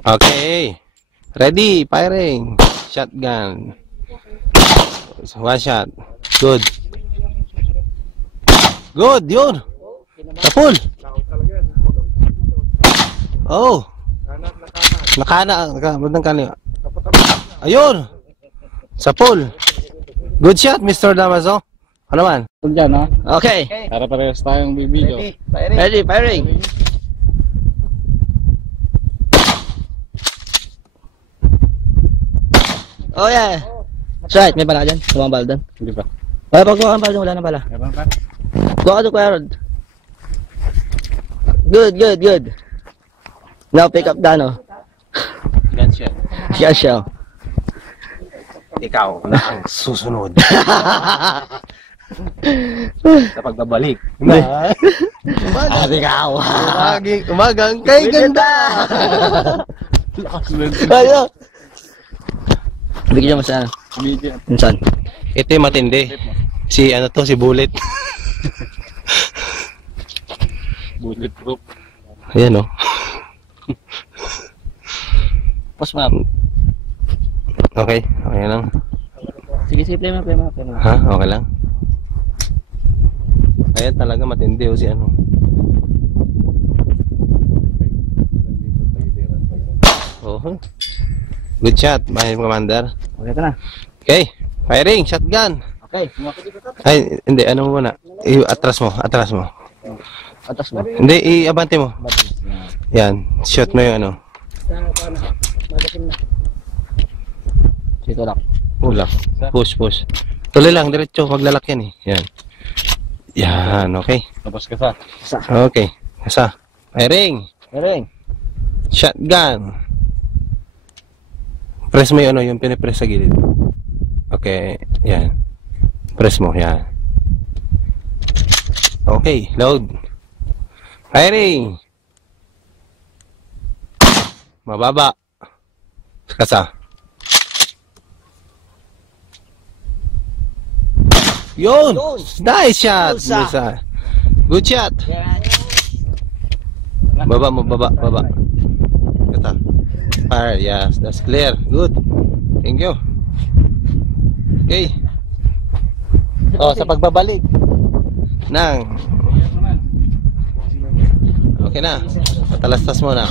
Okay. Ready, firing. Shotgun. One shot. Good. Good, yun. Tapul. Oh. Nakana. Bandang kaliwa. Ayun. Sa pool. Good shot, Mr. Damaso. Ano man? Diyan, no? Okay. Para parehas tayong bibidyo. Ready, firing. Oh yeah. Right, may bala dyan. Tumambal doon. Hindi pa. Wala pag kuha kang bala dyan, wala na bala. Meron pa? Kuha ka doon, Kuya Rod. Good. Now pick up Dano. Yan siya. Siya. Ikaw na ang susunod. Sa pagbabalik. Ikaw. Umagang kay ganda. Ayo. Bigyan mo sa Bibidyo. insan. Ito yung matindi. Si ano to, si Bullet. Bulletproof. Ayan o. Post mo. Okay lang. Sige, play mo. Ha? Okay lang. Ayan talaga matindi o si ano. Oh. Good shot, Mahal Commander. Okay ka na. Okay, firing, shotgun. Okay. Ay, hindi, ano muna? Atras mo. Atas mo. Hindi, i-abante mo. Yan, shot mo yung ano. Dito lang. Ulak. Push. Tuloy lang, diretso, maglalak yan eh. Yan, okay. Tapos ka sa. Okay, kasa. Firing. Shotgun. Press mo yung ano, yung pinipress sa gilid. Okay, yan. Press mo, yan. Okay, load. Firing. Mababa. Kasa. Yun! Nice shot! Musa. Good shot! Baba mo, baba. Kata. Fire, yes, that's clear. Good. Thank you. Okay. Oh, sa pagbabalik. Okay na. Patalastas mo na.